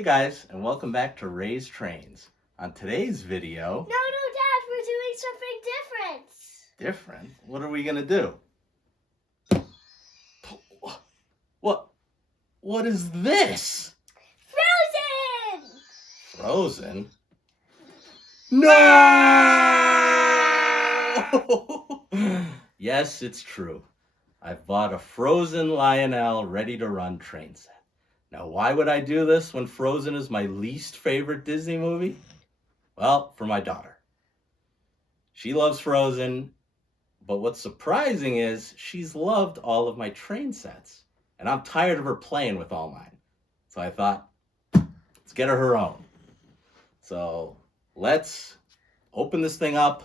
Hey guys, and welcome back to Ray's Trains. On today's video... No, Dad, we're doing something different. Different? What are we gonna do? What is this? Frozen! Frozen? No! Yes, it's true. I've bought a frozen Lionel ready-to-run train set. Now, why would I do this when Frozen is my least favorite Disney movie? Well, for my daughter. She loves Frozen, but what's surprising is she's loved all of my train sets. And I'm tired of her playing with all mine. So I thought, let's get her own. So let's open this thing up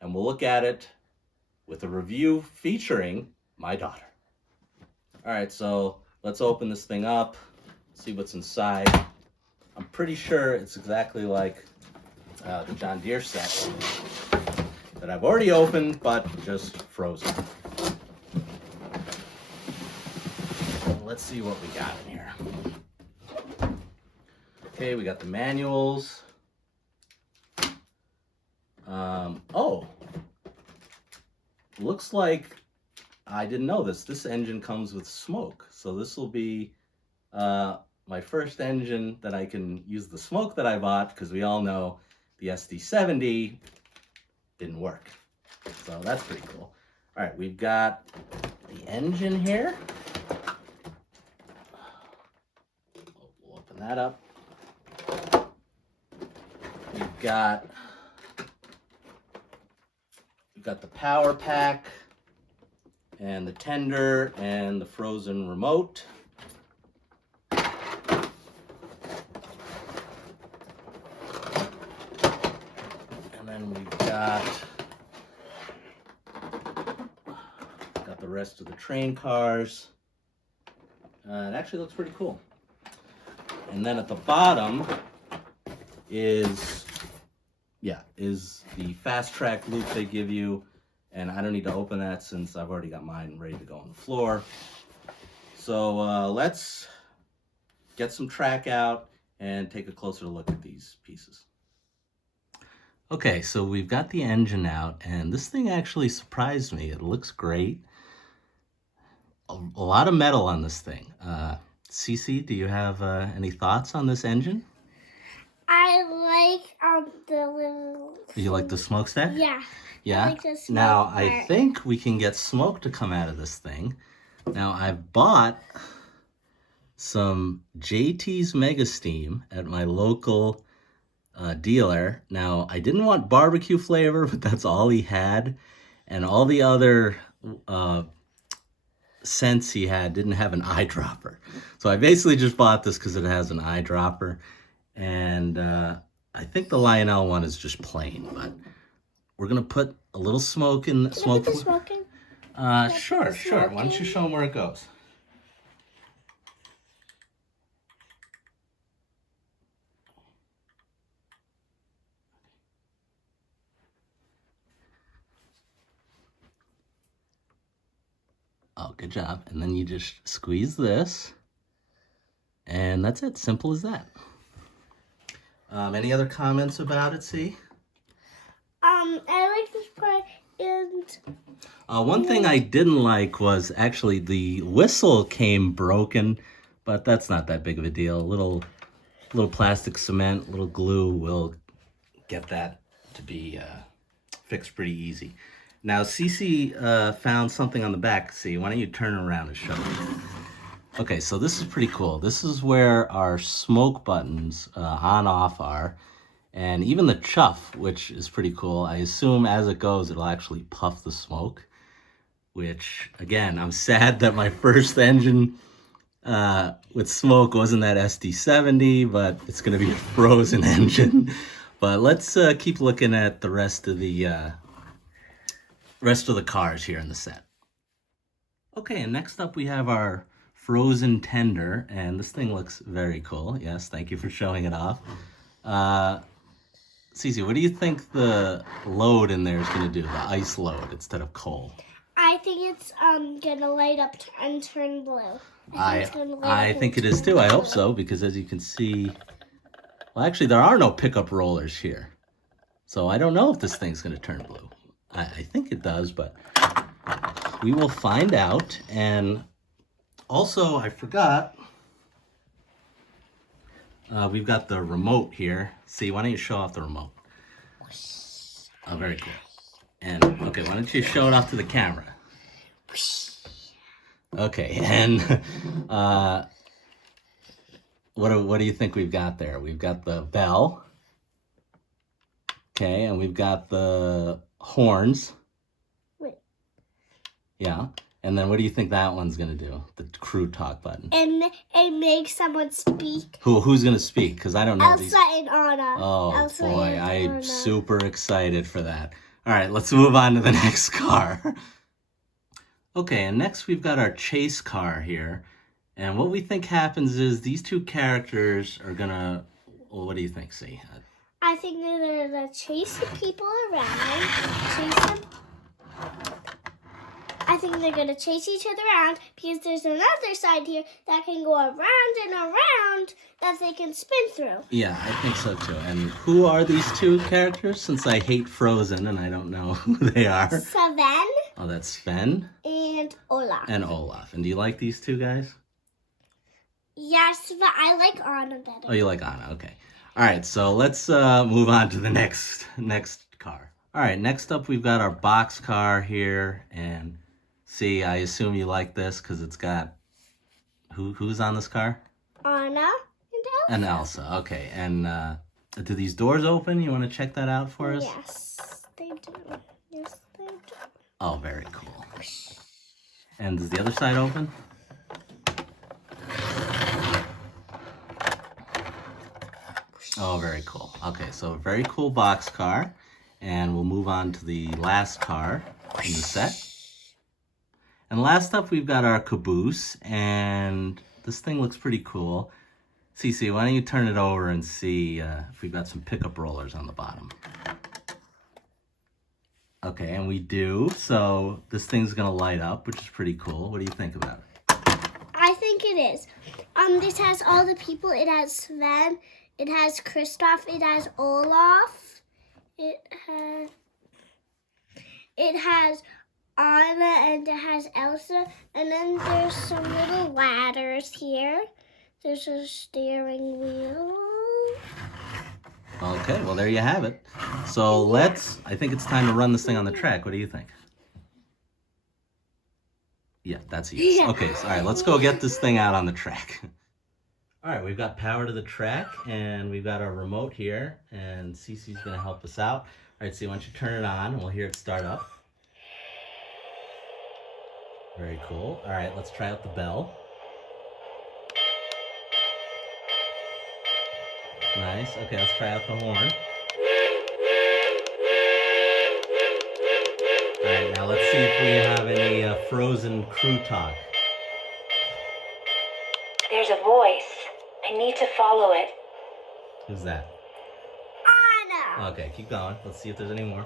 and we'll look at it with a review featuring my daughter. All right, so let's open this thing up, see what's inside. I'm pretty sure it's exactly like the John Deere set that I've already opened, but just frozen. Let's see what we got in here. Okay, we got the manuals. Oh, looks like, I didn't know this. This engine comes with smoke. So this will be my first engine that I can use the smoke that I bought, because we all know the SD70 didn't work. So that's pretty cool. All right, we've got the engine here. We'll open that up. We've got the power pack and the tender and the Frozen remote. And then we've got the rest of the train cars. It actually looks pretty cool. And then at the bottom is the fast track loop they give you, and I don't need to open that since I've already got mine ready to go on the floor. So let's get some track out and take a closer look at these pieces. Okay, so we've got the engine out, and this thing actually surprised me. It looks great. A lot of metal on this thing. Cece, do you have any thoughts on this engine? I like the little... You like the smokestack? Yeah. Yeah? I like the smoke now, part. I think we can get smoke to come out of this thing. Now, I've bought some JT's Mega Steam at my local dealer. Now, I didn't want barbecue flavor, but that's all he had. And all the other scents he had didn't have an eyedropper. So I basically just bought this because it has an eyedropper. And I think the Lionel one is just plain, but we're gonna put a little smoke in. Sure. Sure. Why don't you show them where it goes? Oh, good job. And then you just squeeze this, and that's it. Simple as that. Any other comments about it, see? I like this part, and... One thing I didn't like was actually the whistle came broken, but that's not that big of a deal. A little plastic cement, little glue will get that to be fixed pretty easy. Now, Cece found something on the back. See, why don't you turn around and show me? Okay, so this is pretty cool. This is where our smoke buttons on-off are, and even the chuff, which is pretty cool. I assume as it goes, it'll actually puff the smoke, which, again, I'm sad that my first engine with smoke wasn't that SD70, but it's going to be a Frozen engine. But let's keep looking at the rest of the cars here in the set. Okay, and next up we have our Frozen tender, and this thing looks very cool. Yes, thank you for showing it off. Cece, what do you think the load in there is going to do, the ice load instead of coal? I I think it's gonna light up and turn blue. I think it is too. I hope so, because as you can see, well, actually, there are no pickup rollers here. So I don't know if this thing's going to turn blue. I think it does, but we will find out. And also, I forgot, we've got the remote here. See, why don't you show off the remote? Oh, very cool. And, okay, why don't you show it off to the camera? Okay, and what do you think we've got there? We've got the bell. Okay, and we've got the horns. Wait. Yeah, and then what do you think that one's gonna do? The crew talk button. And it makes someone speak. Who's gonna speak? Because I don't know Elsa these. and Anna. Oh Elsa boy, and I'm Anna. super excited for that. All right, let's move on to the next car. Okay, and next we've got our chase car here. And what we think happens is these two characters are gonna, well, what do you think, C? I think they're gonna chase the people around, chase them. I think they're gonna chase each other around because there's another side here that can go around and around that they can spin through. Yeah, I think so too. And who are these two characters? Since I hate Frozen and I don't know who they are. Sven. Oh, that's Sven. And Olaf. And Olaf. And do you like these two guys? Yes, but I like Anna better. Oh, you like Anna. Okay. All right, so let's move on to the next car. All right, next up we've got our box car here. And see, I assume you like this because it's got, who's on this car? Anna and Elsa. And Elsa, okay. And do these doors open? You want to check that out for us? Yes, they do. Yes, they do. Oh, very cool. And does the other side open? Oh, very cool. Okay, so a very cool box car. And we'll move on to the last car in the set. And last up, we've got our Caboose. And this thing looks pretty cool. Cece, why don't you turn it over and see if we've got some pickup rollers on the bottom. Okay, and we do. So this thing's going to light up, which is pretty cool. What do you think about it? I think it is. This has all the people. It has Sven. It has Kristoff. It has Olaf. It has Anna, and it has Elsa. And then there's some little ladders here. There's a steering wheel. Okay, well, there you have it. So I think it's time to run this thing on the track. What do you think? Yeah, that's a yes. Yeah. Okay, so all right, let's go get this thing out on the track. All right, we've got power to the track, and we've got our remote here, and Cece's going to help us out. All right, so why don't you turn it on, and we'll hear it start up. Very cool. All right, let's try out the bell. Nice. Okay, let's try out the horn. All right, now let's see if we have any Frozen crew talk. There's a voice. I need to follow it. Who's that? Anna. Okay, keep going. Let's see if there's any more.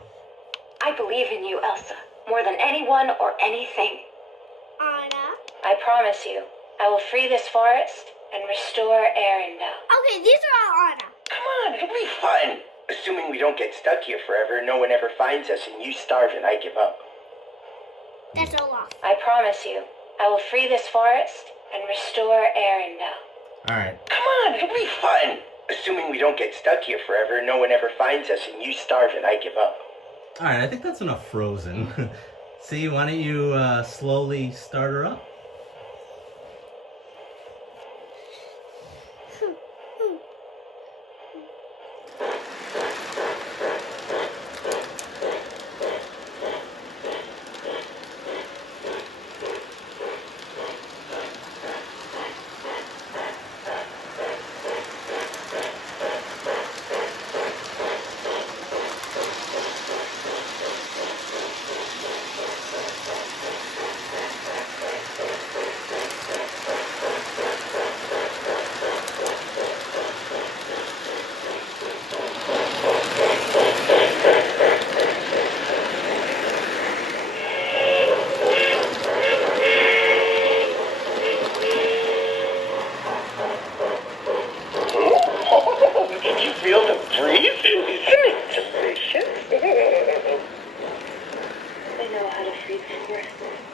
I believe in you, Elsa, more than anyone or anything. Anna. I promise you, I will free this forest and restore Arendelle. Okay, these are all Anna. Come on, it'll be fun. Assuming we don't get stuck here forever, no one ever finds us, and you starve and I give up. That's Olaf. I promise you, I will free this forest and restore Arendelle. All right. Come on, it'll be fun. Assuming we don't get stuck here forever, no one ever finds us, and you starve and I give up. All right, I think that's enough Frozen. See, why don't you slowly start her up?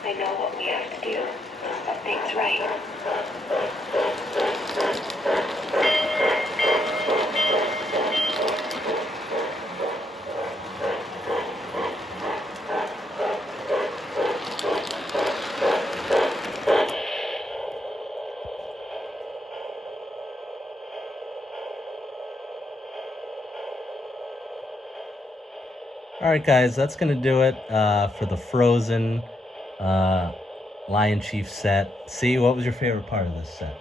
I know what we have to do. Set things right. All right, guys, that's going to do it for the Frozen LionChief set. See, what was your favorite part of this set?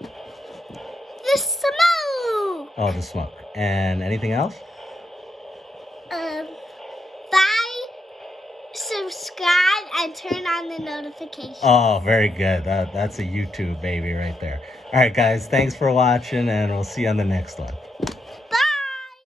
The smoke! Oh, the smoke. And anything else? Bye, subscribe, and turn on the notifications. Oh, very good. That's a YouTube baby right there. All right, guys, thanks for watching, and we'll see you on the next one.